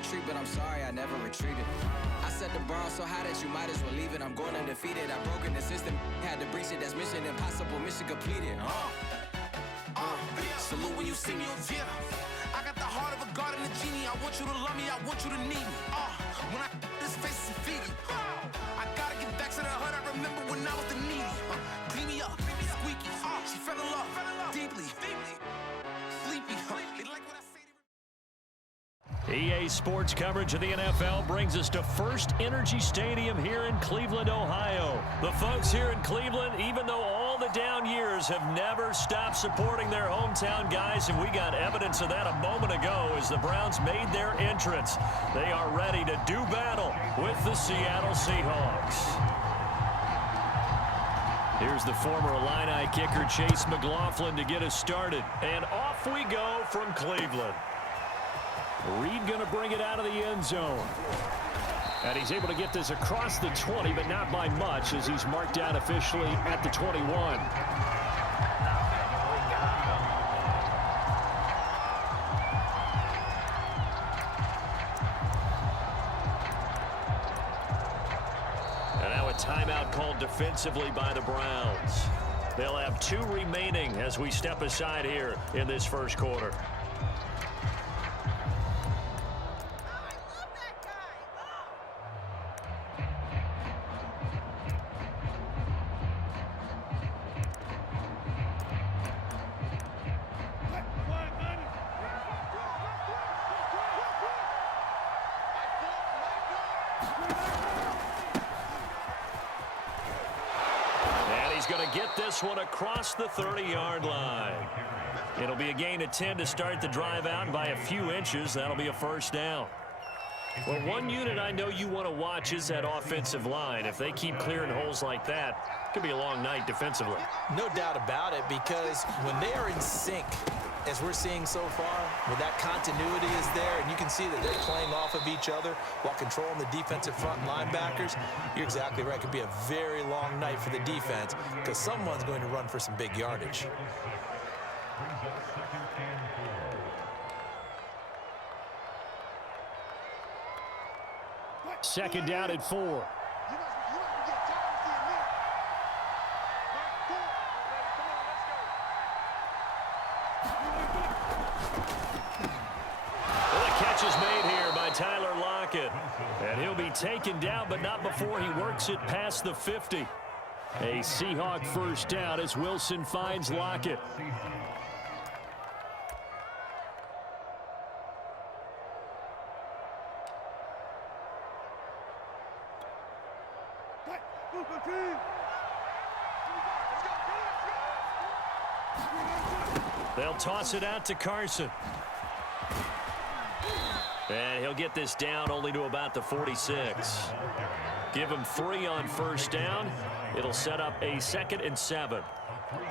retreat, but I'm sorry, I never retreated. I set the bar so high that you might as well leave it. I'm going undefeated. I've broken the system, had to breach it. That's mission impossible, mission completed. Salute when you see me, yeah. I got the heart of a god and a genie. I want you to love me, I want you to need me. When I this face is Fiji. I gotta get back to the hood. I remember when I was the needy. Clean me up, squeaky. She fell in love deeply. Sleepy. They like what I say. EA Sports coverage of the NFL brings us to First Energy Stadium here in Cleveland, Ohio. The folks here in Cleveland, even though all the down years, have never stopped supporting their hometown guys, and we got evidence of that a moment ago as the Browns made their entrance. They are ready to do battle with the Seattle Seahawks. Here's the former Illini kicker Chase McLaughlin to get us started, and off we go from Cleveland. Reed going to bring it out of the end zone. And he's able to get this across the 20, but not by much as he's marked down officially at the 21. And now a timeout called defensively by the Browns. They'll have 2 remaining as we step aside here in this first quarter. Going to get this one across the 30-yard line. It'll be a gain of 10 to start the drive out, and by a few inches, that'll be a first down. Well, one unit I know you want to watch is that offensive line. If they keep clearing holes like that, it could be a long night defensively. No doubt about it, because when they are in sync, as we're seeing so far, when that continuity is there and you can see that they're playing off of each other while controlling the defensive front linebackers, you're exactly right. It could be a very long night for the defense because someone's going to run for some big yardage. Second down at 4. Is made here by Tyler Lockett. And he'll be taken down, but not before he works it past the 50. A Seahawk first down as Wilson finds Lockett. They'll toss it out to Carson. And he'll get this down only to about the 46. Give him 3 on first down. It'll set up a 2nd and 7.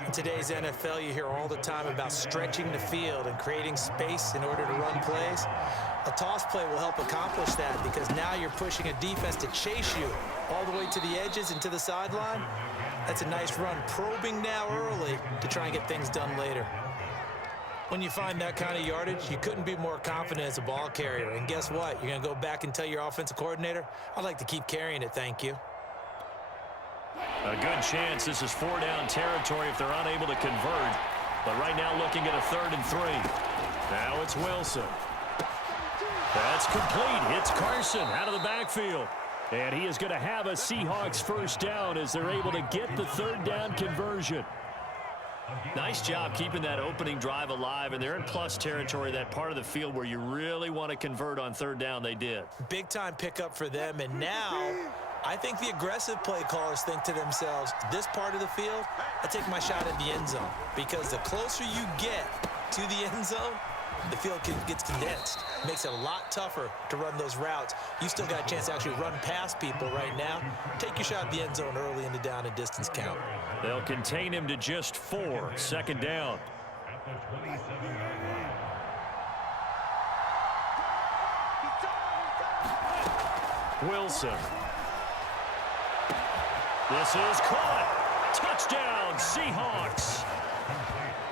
In today's NFL, you hear all the time about stretching the field and creating space in order to run plays. A toss play will help accomplish that because now you're pushing a defense to chase you all the way to the edges and to the sideline. That's a nice run, probing now early to try and get things done later. When you find that kind of yardage, you couldn't be more confident as a ball carrier. And guess what? You're going to go back and tell your offensive coordinator, I'd like to keep carrying it, thank you. A good chance this is 4-down territory if they're unable to convert. But right now looking at a 3rd and 3. Now it's Wilson. That's complete. It's Carson out of the backfield. And he is going to have a Seahawks first down as they're able to get the 3rd down conversion. Nice job keeping that opening drive alive, and they're in plus territory, that part of the field where you really want to convert on 3rd down. They did. Big-time pickup for them, and now I think the aggressive play callers think to themselves, this part of the field, I take my shot at the end zone, because the closer you get to the end zone, the field gets condensed. Makes it a lot tougher to run those routes. You still got a chance to actually run past people right now. Take your shot at the end zone early in the down and distance count. They'll contain him to just 4. 2nd down. Wilson. This is caught. Touchdown, Seahawks.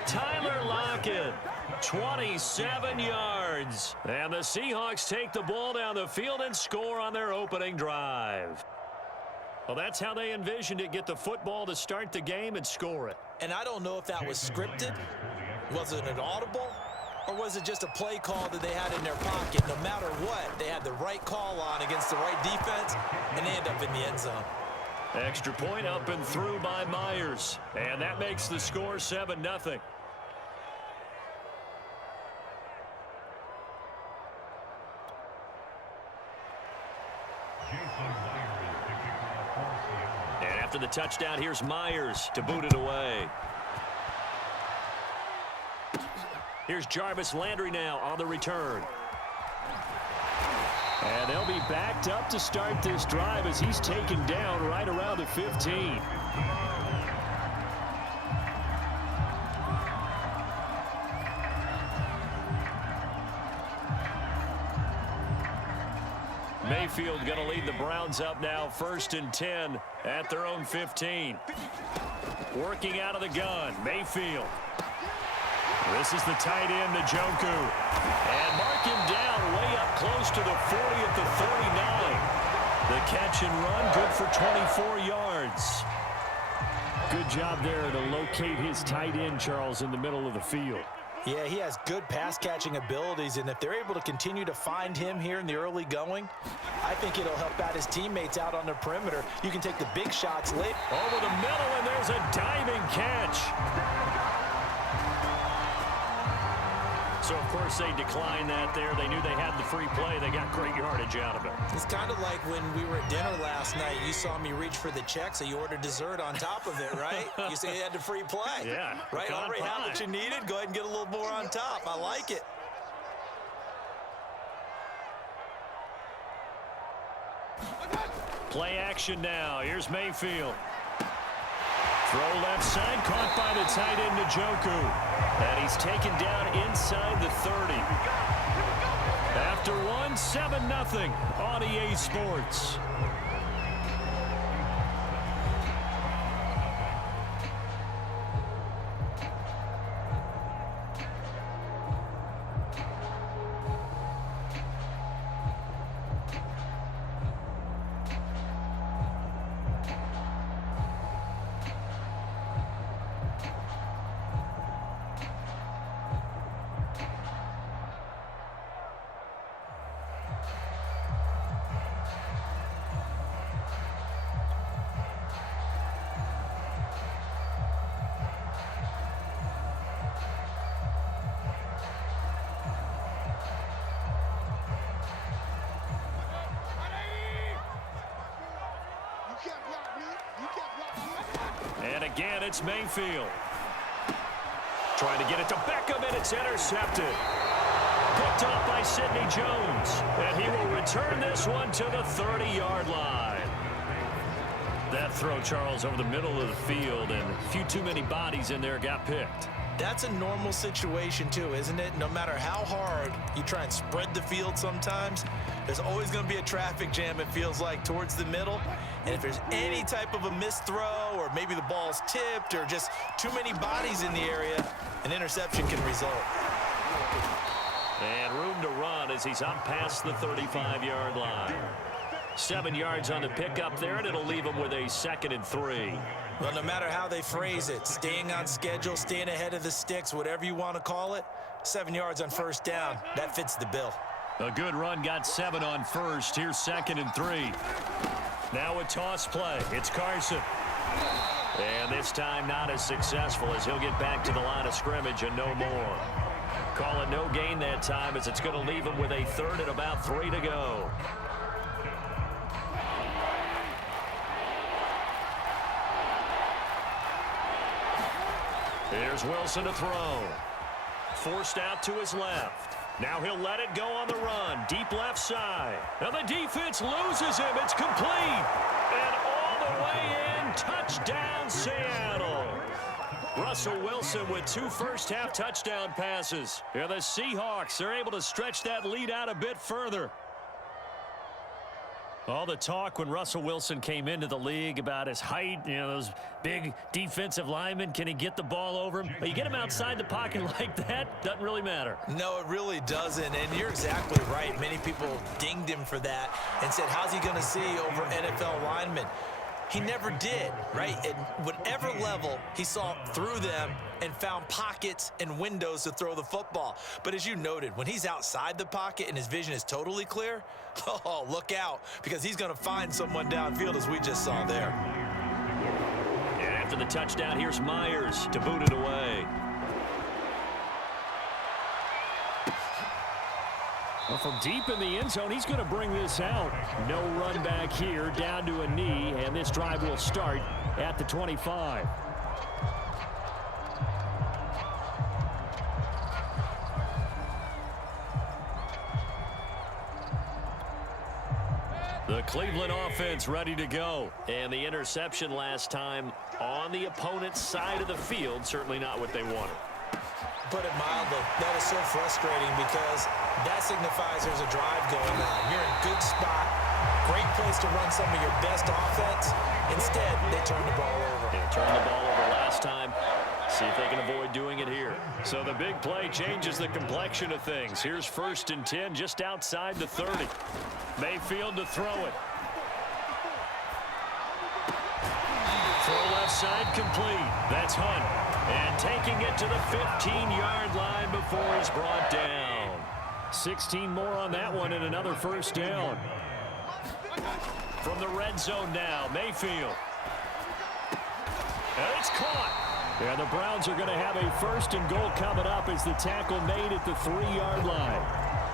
Tyler Lockett, 27 yards. yards. And the Seahawks take the ball down the field and score on their opening drive. Well, that's how they envisioned it. Get the football to start the game and score it. And I don't know if that was scripted. Was it an audible? Or was it just a play call that they had in their pocket? No matter what, they had the right call on against the right defense, and they end up in the end zone. Extra point up and through by Myers. And that makes the score 7-0. And after the touchdown, here's Myers to boot it away. Here's Jarvis Landry now on the return. And they'll be backed up to start this drive as he's taken down right around the 15. Mayfield going to lead the Browns up now, 1st and 10 at their own 15. Working out of the gun, Mayfield. This is the tight end, Njoku. And mark him down way up close to the 40 at the 39. The catch and run, good for 24 yards. Good job there to locate his tight end, Charles, in the middle of the field. Yeah, he has good pass-catching abilities, and if they're able to continue to find him here in the early going, I think it'll help out his teammates out on the perimeter. You can take the big shots late. Over the middle, and there's a diving catch. So, of course, they declined that there. They knew they had the free play. They got great yardage out of it. It's kind of like when we were at dinner last night. You saw me reach for the check, so you ordered dessert on top of it, right? You said you had the free play. Yeah. Right? Already had what you needed. Go ahead and get a little more on top. I like it. Play action now. Here's Mayfield. Throw left side, caught by the tight end, Njoku. And he's taken down inside the 30. After one, 7-0 on EA Sports. And again, it's Mayfield. Trying to get it to Beckham, and it's intercepted. Picked off by Sidney Jones. And he will return this one to the 30-yard line. That throw, Charles, over the middle of the field, and a few too many bodies in there got picked. That's a normal situation, too, isn't it? No matter how hard you try and spread the field sometimes, there's always going to be a traffic jam, it feels like, towards the middle. And if there's any type of a missed throw, or maybe the ball's tipped, or just too many bodies in the area, an interception can result. And room to run as he's up past the 35-yard line. 7 yards on the pickup there, and it'll leave him with a 2nd and 3. Well, no matter how they phrase it, staying on schedule, staying ahead of the sticks, whatever you want to call it, 7 yards on first down, that fits the bill. A good run, got 7 on first. Here's 2nd and 3. Now a toss play. It's Carson. And this time not as successful as he'll get back to the line of scrimmage and no more. Call it no gain that time as it's going to leave him with a 3rd and about 3 to go. Here's Wilson to throw. Forced out to his left. Now he'll let it go on the run. Deep left side. Now the defense loses him. It's complete. And all the way in. Touchdown, Seattle. Russell Wilson with 2 first-half touchdown passes. And the Seahawks are able to stretch that lead out a bit further. All the talk when Russell Wilson came into the league about his height, you know, those big defensive linemen, can he get the ball over him? But you get him outside the pocket like that, doesn't really matter. No, it really doesn't, and you're exactly right. Many people dinged him for that and said, how's he going to see over NFL linemen? He never did, right? At whatever level, he saw through them and found pockets and windows to throw the football. But as you noted, when he's outside the pocket and his vision is totally clear, oh, look out, because he's going to find someone downfield, as we just saw there. And after the touchdown, here's Myers to boot it away. Well, from deep in the end zone, he's going to bring this out. No run back here, down to a knee, and this drive will start at the 25. The Cleveland offense ready to go. And the interception last time on the opponent's side of the field, certainly not what they wanted. Put it mildly, that is so frustrating because that signifies there's a drive going on. You're in a good spot, great place to run some of your best offense. Instead, they turn the ball over. Yeah, turned the ball over last time. See if they can avoid doing it here. So the big play changes the complexion of things. Here's 1st and 10 just outside the 30. Mayfield to throw it. Throw left side complete. That's Hunt. And taking it to the 15-yard line before he's brought down. 16 more on that one and another 1st down. From the red zone now, Mayfield. And it's caught. Yeah, the Browns are going to have a 1st and goal coming up as the tackle made at the 3-yard line.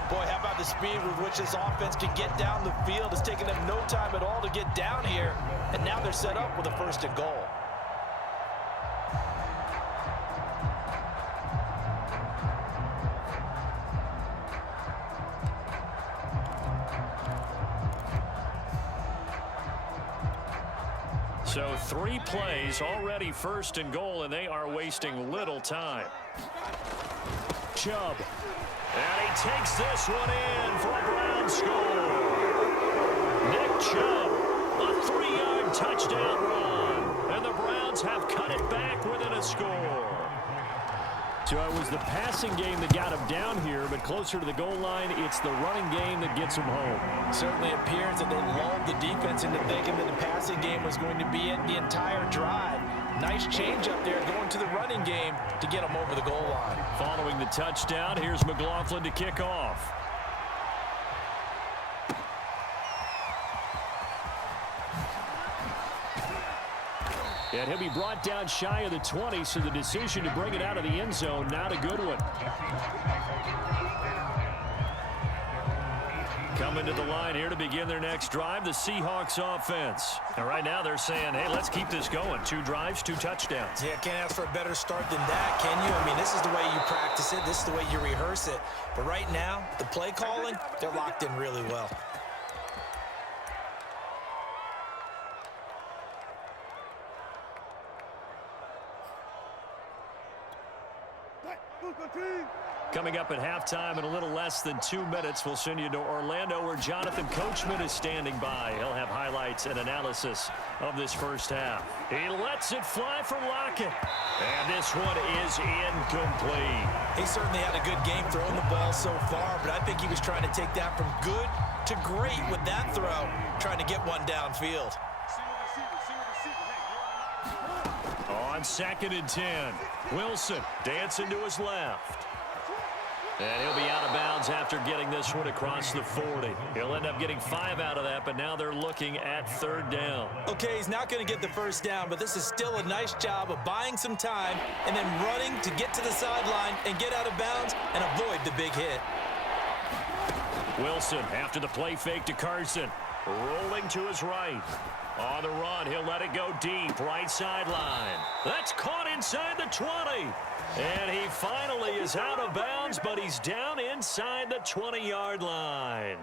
Boy, how about the speed with which this offense can get down the field? It's taken them no time at all to get down here. And now they're set up with a 1st and goal. So 3 plays, already 1st and goal, and they are wasting little time. Chubb. And he takes this one in for a Brown score. Nick Chubb, a 3-yard touchdown run. And the Browns have cut it back within a score. So it was the passing game that got him down here, but closer to the goal line, it's the running game that gets him home. Certainly appears that they lulled the defense into thinking that the passing game was going to be it the entire drive. Nice change up there going to the running game to get him over the goal line. Following the touchdown, here's McLaughlin to kick off. And he'll be brought down shy of the 20, so the decision to bring it out of the end zone, not a good one. Coming to the line here to begin their next drive, the Seahawks offense. And right now they're saying, hey, let's keep this going. 2 drives, 2 touchdowns. Yeah, can't ask for a better start than that, can you? I mean, this is the way you practice it. This is the way you rehearse it. But right now, the play calling, they're locked in really well. Coming up at halftime in a little less than 2 minutes, we'll send you to Orlando where Jonathan Coachman is standing by. He'll have highlights and analysis of this first half. He lets it fly from Lockett. And this one is incomplete. He certainly had a good game throwing the ball so far, but I think he was trying to take that from good to great with that throw, trying to get one downfield. On 2nd and 10, Wilson dancing to his left. And he'll be out of bounds after getting this one across the 40. He'll end up getting 5 out of that, but now they're looking at 3rd down. Okay, he's not going to get the 1st down, but this is still a nice job of buying some time and then running to get to the sideline and get out of bounds and avoid the big hit. Wilson after the play fake to Carson. Rolling to his right. On the run, he'll let it go deep, right sideline. That's caught inside the 20. And he finally is out of bounds, but he's down inside the 20-yard line.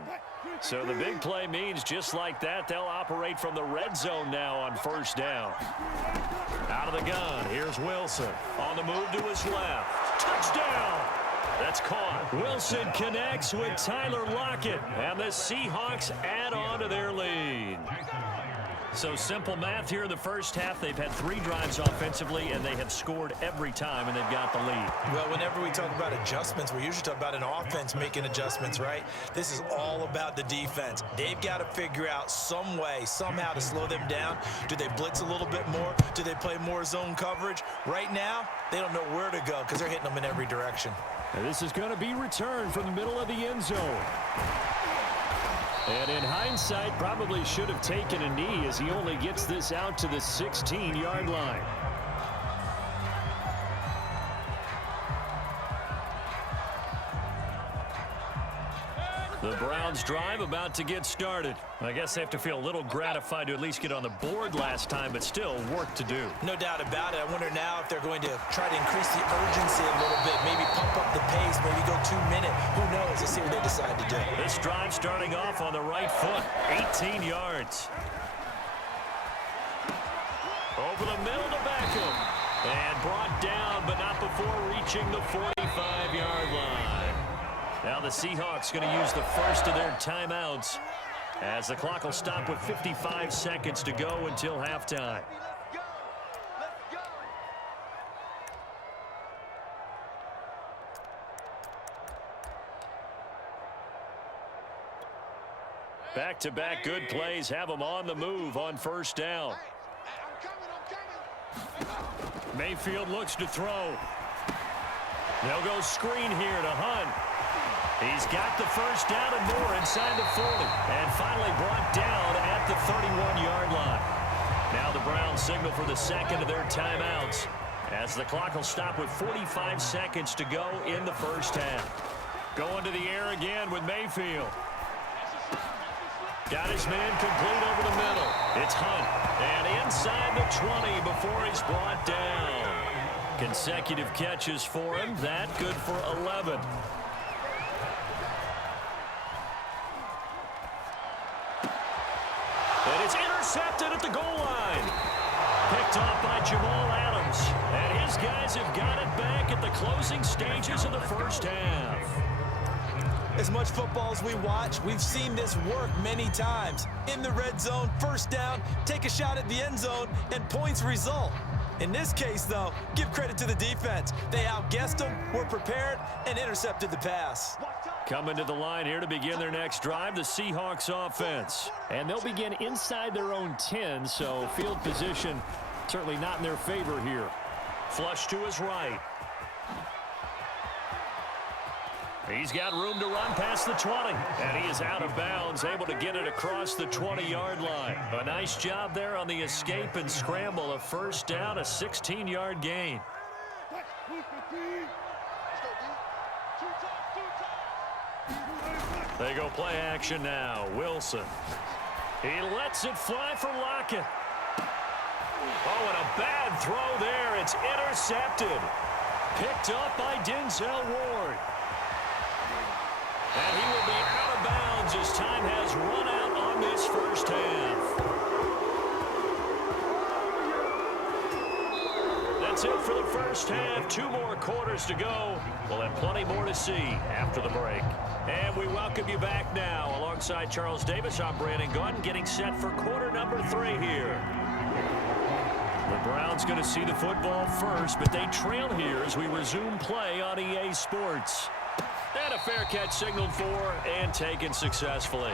So the big play means just like that, they'll operate from the red zone now on 1st down. Out of the gun, here's Wilson. On the move to his left. Touchdown! That's caught. Wilson connects with Tyler Lockett, and the Seahawks add on to their lead. So simple math here in the first half. They've had 3 drives offensively, and they have scored every time, and they've got the lead. Well, whenever we talk about adjustments, we usually talk about an offense making adjustments, right? This is all about the defense. They've got to figure out some way, somehow to slow them down. Do they blitz a little bit more? Do they play more zone coverage? Right now, they don't know where to go because they're hitting them in every direction. And this is going to be returned from the middle of the end zone. And in hindsight, probably should have taken a knee as he only gets this out to the 16-yard line. The Browns drive about to get started. I guess they have to feel a little gratified to at least get on the board last time, but still work to do. No doubt about it. I wonder now if they're going to try to increase the urgency a little bit, maybe pump up the pace, maybe go 2-minute. Who knows? Let's see what they decide to do. This drive starting off on the right foot, 18 yards. Over the middle to Beckham. And brought down, but not before reaching the 45-yard line. Now the Seahawks going to use the first of their timeouts as the clock will stop with 55 seconds to go until halftime. Back-to-back good plays have them on the move on first down. Mayfield looks to throw. They'll go screen here to Hunt. He's got the first down and more inside the 40. And finally brought down at the 31-yard line. Now the Browns signal for the second of their timeouts as the clock will stop with 45 seconds to go in the first half. Going to the air again with Mayfield. Got his man complete over the middle. It's Hunt. And inside the 20 before he's brought down. Consecutive catches for him. That good for 11. And it's intercepted at the goal line. Picked off by Jamal Adams. And his guys have got it back at the closing stages of the first half. As much football as we watch, we've seen this work many times. In the red zone, first down, take a shot at the end zone, and points result. In this case, though, give credit to the defense. They outguessed them, were prepared, and intercepted the pass. Coming to the line here to begin their next drive, the Seahawks offense. And they'll begin inside their own 10, so field position certainly not in their favor here. Flush to his right. He's got room to run past the 20, and he is out of bounds, able to get it across the 20-yard line. A nice job there on the escape and scramble. A first down, a 16-yard gain. They go play action now. Wilson. He lets it fly for Lockett. Oh, and a bad throw there. It's intercepted. Picked up by Denzel Ward. And he will be out of bounds as time has run out on this first half. That's it for the first half. 2 more quarters to go. We'll have plenty more to see after the break. And we welcome you back now. Alongside Charles Davis, I'm Brandon Gordon, getting set for quarter number 3 here. The Browns going to see the football first, but they trail here as we resume play on EA Sports. And a fair catch signaled for and taken successfully.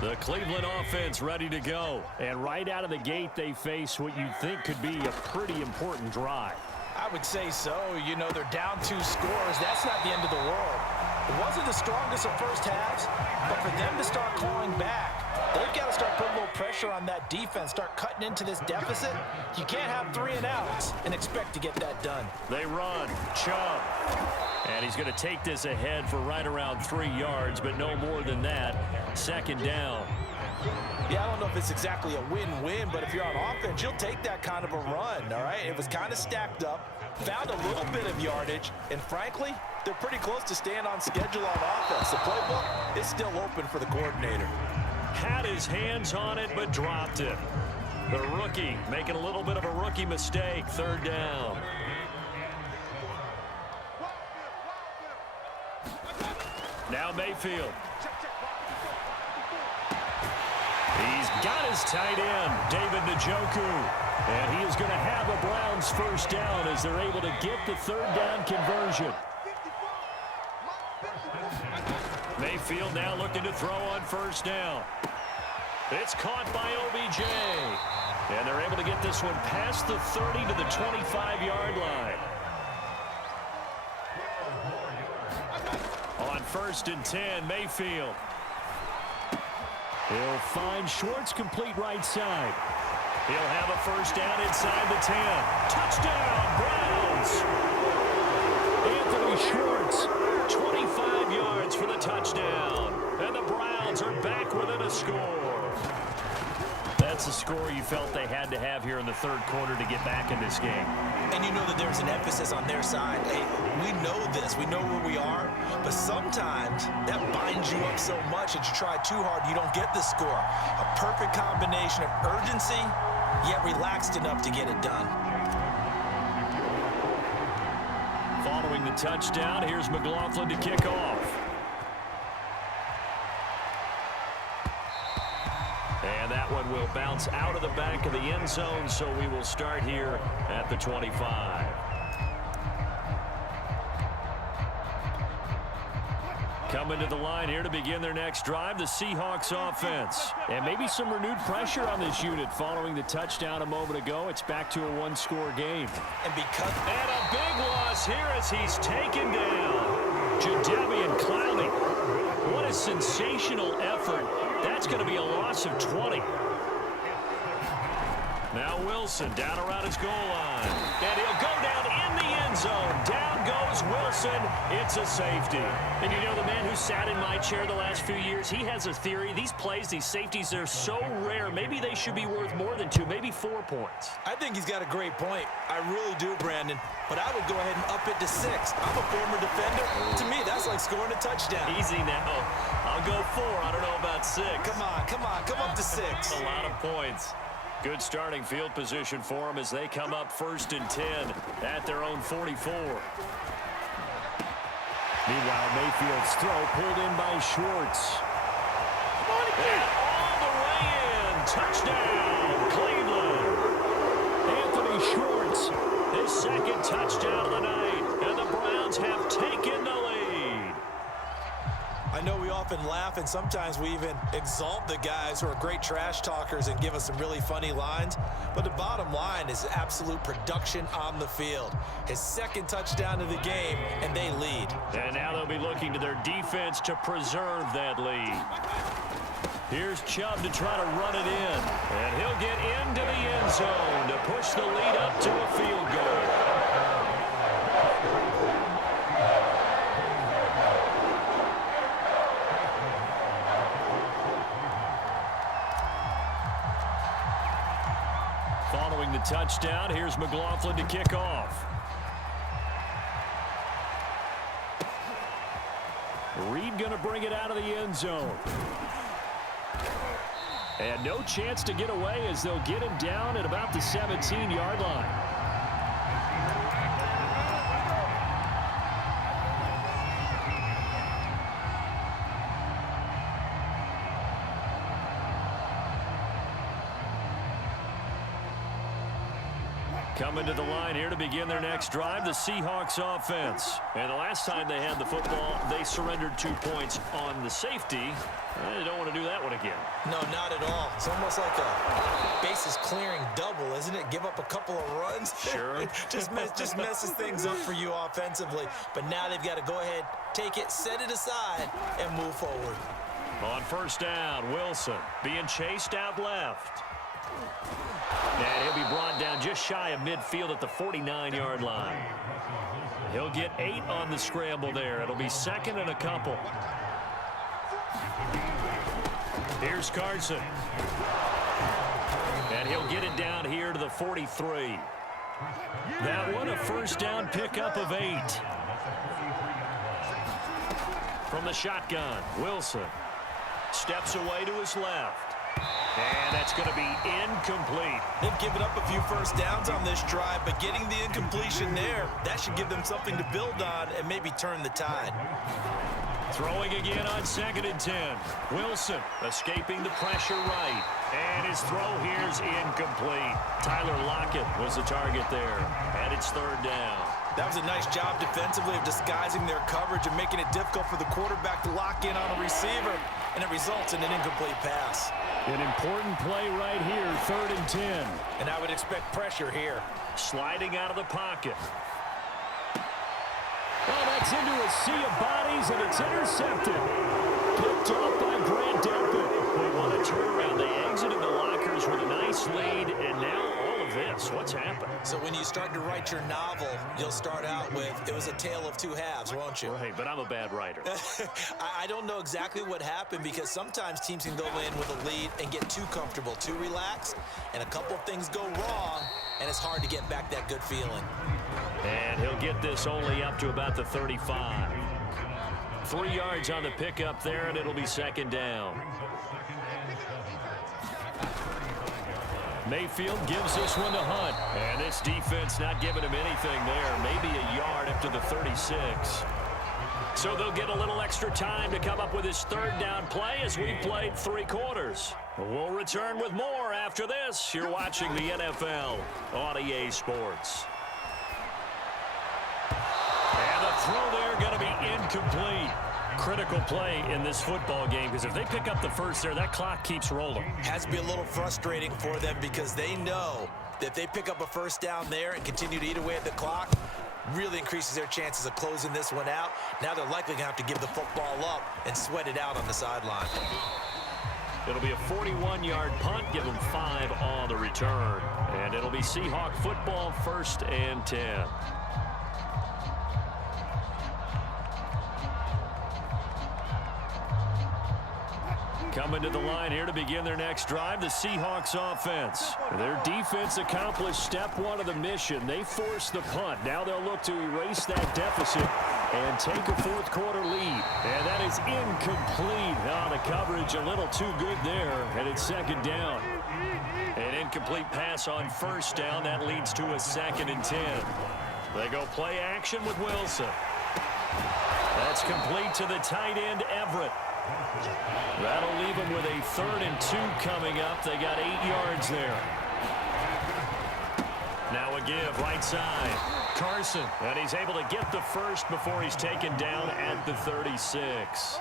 The Cleveland offense ready to go. And right out of the gate, they face what you think could be a pretty important drive. I would say so. You know, they're down 2 scores. That's not the end of the world. It wasn't the strongest of first halves, but for them to start clawing back, they've got to start putting a little pressure on that defense, start cutting into this deficit. You can't have 3 and outs and expect to get that done. They run. Chubb. And he's going to take this ahead for right around 3 yards, but no more than that. Second down. Yeah, I don't know if it's exactly a win-win, but if you're on offense, you'll take that kind of a run, all right? It was kind of stacked up, found a little bit of yardage, and frankly, they're pretty close to staying on schedule on offense. The playbook is still open for the coordinator. Had his hands on it, but dropped it. The rookie making a little bit of a rookie mistake, third down. Now Mayfield. He's got his tight end, David Njoku. And he is going to have a Browns first down as they're able to get the third down conversion. Mayfield now looking to throw on first down. It's caught by OBJ. And they're able to get this one past the 30 to the 25-yard line. On first and 10, Mayfield. He'll find Schwartz complete right side. He'll have a first down inside the 10. Touchdown, Browns! Anthony Schwartz, 25 yards for the touchdown. And the Browns are back within a score. That's a score you felt they had to have here in the third quarter to get back in this game. And you know that there's an emphasis on their side. Hey, we know this. We know where we are. But sometimes that binds you up so much that you try too hard, you don't get the score. A perfect combination of urgency, yet relaxed enough to get it done. Following the touchdown, here's McLaughlin to kick off. And that one will bounce out of the back of the end zone, so we will start here at the 25. Coming to the line here to begin their next drive, the Seahawks offense. And maybe some renewed pressure on this unit following the touchdown a moment ago. It's back to a one-score game. And a big loss here as he's taken down. Jadeveon Clowney. What a sensational effort. That's going to be a loss of 20. Now Wilson down around his goal line. And he'll go down in the end zone. Down goes Wilson. It's a safety. And you know, the man who sat in my chair the last few years, he has a theory. These plays, these safeties, they're so rare. Maybe they should be worth more than 2, maybe 4 points. I think he's got a great point. I really do, Brandon. But I would go ahead and up it to 6. I'm a former defender. To me, that's like scoring a touchdown. Easy now. I'll go 4. I don't know about 6. Come on. Come up to 6. A lot of points. Good starting field position for them as they come up first and 10 at their own 44. Meanwhile, Mayfield's throw pulled in by Schwartz. And all the way in. Touchdown, Cleveland. Anthony Schwartz, his second touchdown of the night. And the Browns have taken the lead. I know we often laugh, and sometimes we even exalt the guys who are great trash talkers and give us some really funny lines. But the bottom line is absolute production on the field. His second touchdown of the game, and they lead. And now they'll be looking to their defense to preserve that lead. Here's Chubb to try to run it in. And he'll get into the end zone to push the lead up to a field goal. Following the touchdown, here's McLaughlin to kick off. Reed going to bring it out of the end zone. And no chance to get away as they'll get him down at about the 17-yard line. Coming to the line here to begin their next drive, the Seahawks offense. And the last time they had the football, they surrendered 2 points on the safety. They don't want to do that one again. No, not at all. It's almost like a bases clearing double, isn't it? Give up a couple of runs. Sure. just messes things up for you offensively. But now they've got to go ahead, take it, set it aside, and move forward. On first down, Wilson being chased out left. And he'll be brought down just shy of midfield at the 49-yard line. He'll get 8 on the scramble there. It'll be second and a couple. Here's Carson. And he'll get it down here to the 43. That one, a first down pickup of 8. From the shotgun, Wilson steps away to his left. And that's going to be incomplete. They've given up a few first downs on this drive, but getting the incompletion there, that should give them something to build on and maybe turn the tide. Throwing again on 2nd and 10. Wilson escaping the pressure right. And his throw here's incomplete. Tyler Lockett was the target there. And it's 3rd down. That was a nice job defensively of disguising their coverage and making it difficult for the quarterback to lock in on a receiver. And it results in an incomplete pass. An important play right here, 3rd and 10. And I would expect pressure here. Sliding out of the pocket. Oh, that's into a sea of bodies, and it's intercepted. Picked off by Grant Delpit. They want a turnaround. They exited the lockers with a nice lead, and now all of this. What's happened? So when you start to write your novel, you'll start out with, it was a tale of two halves, won't you? Right, but I'm a bad writer. I don't know exactly what happened because sometimes teams can go in with a lead and get too comfortable, too relaxed, and a couple of things go wrong, and it's hard to get back that good feeling. And he'll get this only up to about the 35. 3 yards on the pickup there, and it'll be 2nd down. Mayfield gives this one to Hunt. And this defense not giving him anything there. Maybe a yard up to the 36. So they'll get a little extra time to come up with his 3rd down play as we played 3 quarters. We'll return with more after this. You're watching the NFL on EA Sports. And the throw there going to be incomplete. Critical play in this football game because if they pick up the first there, that clock keeps rolling. Has to be a little frustrating for them because they know that if they pick up a first down there and continue to eat away at the clock, really increases their chances of closing this one out. Now they're likely going to have to give the football up and sweat it out on the sideline. It'll be a 41-yard punt, give them 5 on the return. And it'll be Seahawk football, 1st and 10. Coming to the line here to begin their next drive, the Seahawks offense. Their defense accomplished step 1 of the mission. They forced the punt. Now they'll look to erase that deficit and take a 4th quarter lead. And that is incomplete. Now the coverage a little too good there, and it's 2nd down. An incomplete pass on 1st down. That leads to a 2nd and 10. They go play action with Wilson. That's complete to the tight end, Everett. That'll leave them with a 3rd and 2 coming up. They got 8 yards there. Now a give, right side. Carson, and he's able to get the first before he's taken down at the 36.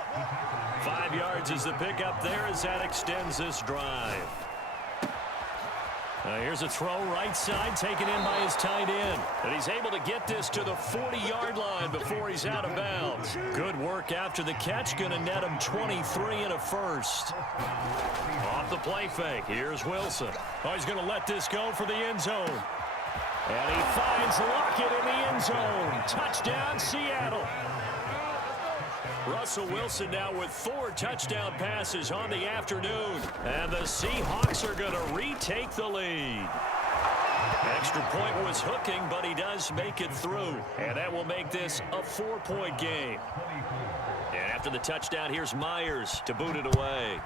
5 yards is the pickup there as that extends this drive. Here's a throw right side taken in by his tight end. And he's able to get this to the 40-yard line before he's out of bounds. Good work after the catch. Going to net him 23 and a first. Off the play fake. Here's Wilson. Oh, he's going to let this go for the end zone. And he finds Lockett in the end zone. Touchdown, Seattle. Russell Wilson now with 4 touchdown passes on the afternoon. And the Seahawks are going to retake the lead. Extra point was hooking, but he does make it through. And that will make this a 4-point game. And after the touchdown, here's Myers to boot it away.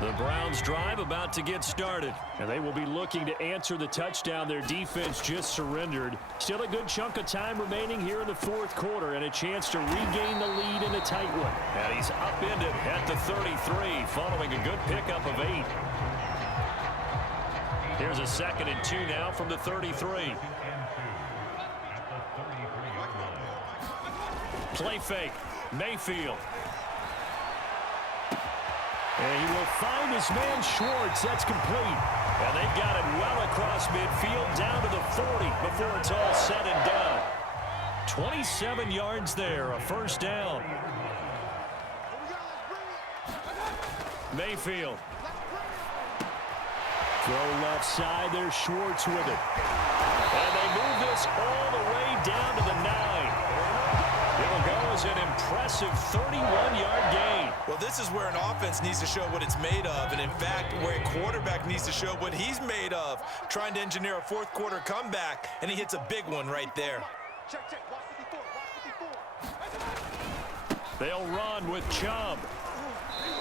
The Browns drive about to get started. And they will be looking to answer the touchdown their defense just surrendered. Still a good chunk of time remaining here in the 4th quarter and a chance to regain the lead in a tight one. And he's upended at the 33 following a good pickup of 8. Here's a 2nd and 2 now from the 33. Play fake. Mayfield. And he will find his man Schwartz. That's complete. And they've got it well across midfield down to the 40 before it's all said and done. 27 yards there, a first down. Mayfield. Throw left side. There's Schwartz with it. And they move this all the way down to the 9. It'll go as an impressive 31-yard gain. Well, this is where an offense needs to show what it's made of, and in fact, where a quarterback needs to show what he's made of, trying to engineer a fourth-quarter comeback, and he hits a big one right there. They'll run with Chubb.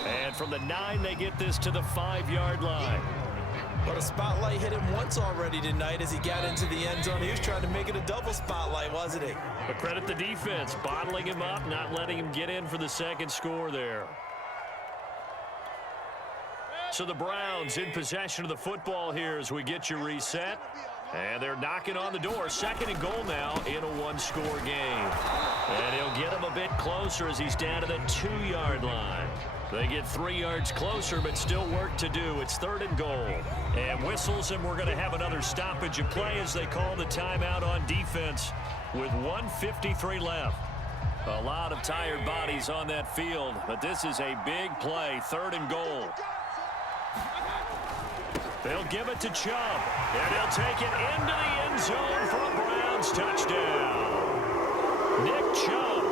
And from the 9, they get this to the 5-yard line. But a spotlight hit him once already tonight as he got into the end zone. He was trying to make it a double spotlight, wasn't he? But credit the defense, bottling him up, not letting him get in for the second score there. So the Browns in possession of the football here as we get you reset. And they're knocking on the door. 2nd and goal now in a one-score game. And he'll get him a bit closer as he's down to the 2-yard line. They get 3 yards closer, but still work to do. It's 3rd and goal. And whistles, and we're going to have another stoppage of play as they call the timeout on defense with 1:53 left. A lot of tired bodies on that field, but this is a big play. 3rd and goal. They'll give it to Chubb, and he'll take it into the end zone for a Browns touchdown. Nick Chubb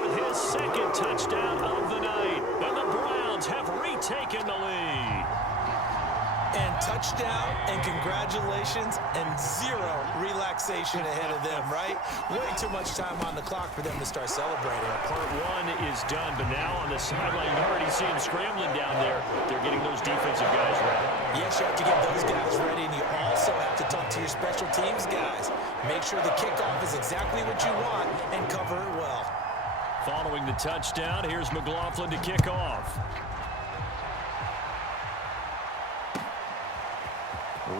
with his 2nd touchdown of the night, and the Browns have retaken the lead. And touchdown, and congratulations, and 0 relaxation ahead of them, right? Way too much time on the clock for them to start celebrating. Part 1 is done, but now on the sideline, you already see them scrambling down there. They're getting those defensive guys ready. Yes, you have to get those guys ready, and you also have to talk to your special teams guys. Make sure the kickoff is exactly what you want and cover it well. Following the touchdown, here's McLaughlin to kick off.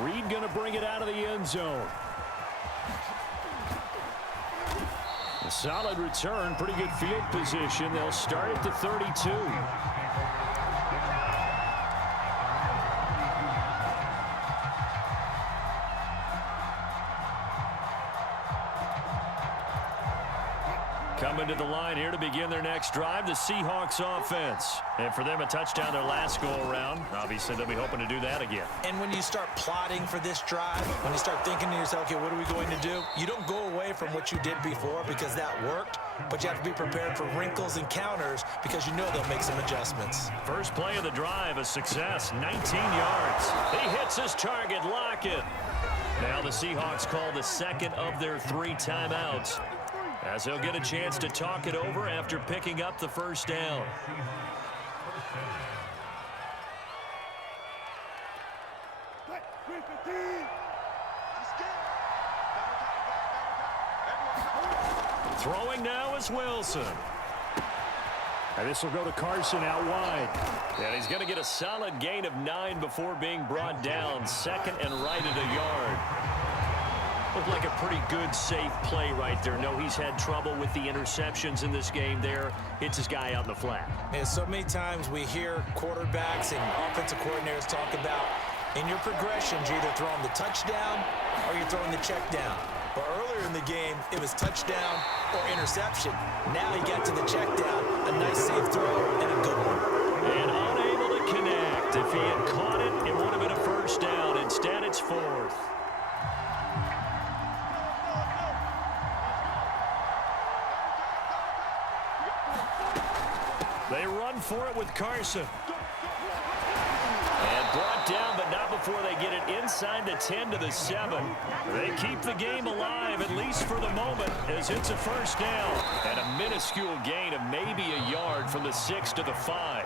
Reed going to bring it out of the end zone. A solid return, pretty good field position. They'll start at the 32. Coming to the line here to begin their next drive, the Seahawks offense. And for them, a touchdown their last go-around. Obviously, they'll be hoping to do that again. And when you start plotting for this drive, when you start thinking to yourself, okay, what are we going to do? You don't go away from what you did before because that worked, but you have to be prepared for wrinkles and counters because you know they'll make some adjustments. First play of the drive, a success, 19 yards. He hits his target, Lockett. Now the Seahawks call the 2nd of their 3 timeouts, as they'll get a chance to talk it over after picking up the first down. Throwing now is Wilson. And this will go to Carson out wide. And he's going to get a solid gain of 9 before being brought down. 2nd and right at a yard. Looked like a pretty good, safe play right there. No, he's had trouble with the interceptions in this game there. Hits his guy out in the flat. And so many times we hear quarterbacks and offensive coordinators talk about in your progressions, you're either throwing the touchdown or you're throwing the check down. But earlier in the game, it was touchdown or interception. Now he got to the check down, a nice safe throw and a good one. And unable to connect. If he had caught it, it would have been a first down. Instead, it's 4th. They run for it with Carson. And brought down, but not before they get it inside the 10 to the 7. They keep the game alive, at least for the moment, as it's a first down. And a minuscule gain of maybe a yard from the 6 to the 5.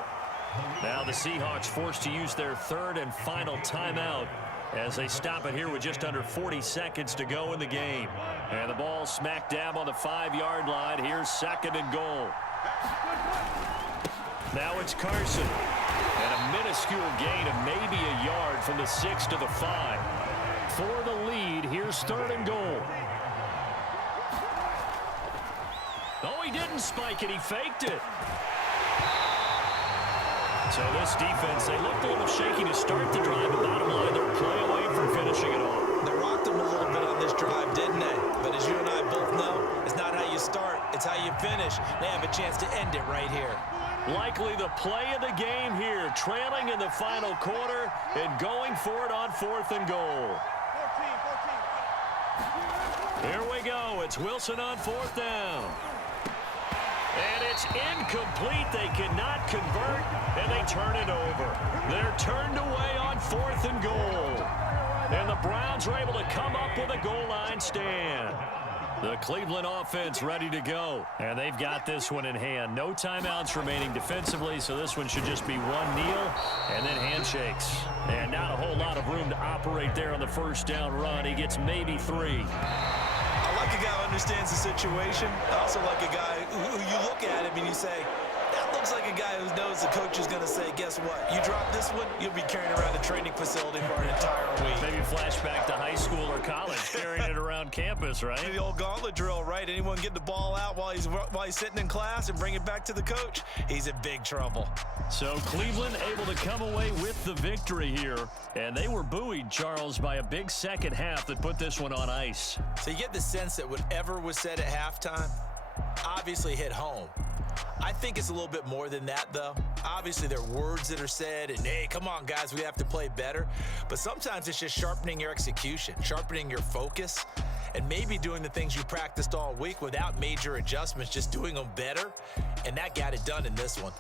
Now the Seahawks forced to use their 3rd and final timeout as they stop it here with just under 40 seconds to go in the game. And the ball smack dab on the 5-yard line. Here's 2nd and goal. Now it's Carson. And a minuscule gain of maybe a yard from the 6 to the 5. For the lead, here's 3rd and goal. Oh, he didn't spike it. He faked it. So this defense, they looked a little shaky to start the drive, but bottom line, they're a play away from finishing it off. They rocked them a little bit on this drive, didn't they? But as you and I both know, it's not how you start, it's how you finish. They have a chance to end it right here. Likely the play of the game here, trailing in the final quarter and going for it on 4th and goal. Here we go. It's Wilson on 4th down. And it's incomplete. They cannot convert, and they turn it over. They're turned away on 4th and goal. And the Browns are able to come up with a goal line stand. The Cleveland offense ready to go. And they've got this one in hand. No timeouts remaining defensively, so this one should just be one kneel and then handshakes. And not a whole lot of room to operate there on the first down run. He gets maybe 3. I like a guy who understands the situation. I also like a guy who you look at him and you say, that looks like a guy who knows the coach is going to say, guess what? You drop this one, you'll be carrying around a training facility for an entire week. Maybe flashback to high school or college, carrying it around campus, right? The old gauntlet drill, right? Anyone get the ball out while he's sitting in class and bring it back to the coach? He's in big trouble. So Cleveland able to come away with the victory here. And they were buoyed, Charles, by a big second half that put this one on ice. So you get the sense that whatever was said at halftime obviously hit home. I think it's a little bit more than that, though. Obviously, there are words that are said, and, hey, come on, guys, we have to play better. But sometimes it's just sharpening your execution, sharpening your focus, and maybe doing the things you practiced all week without major adjustments, just doing them better. And that got it done in this one.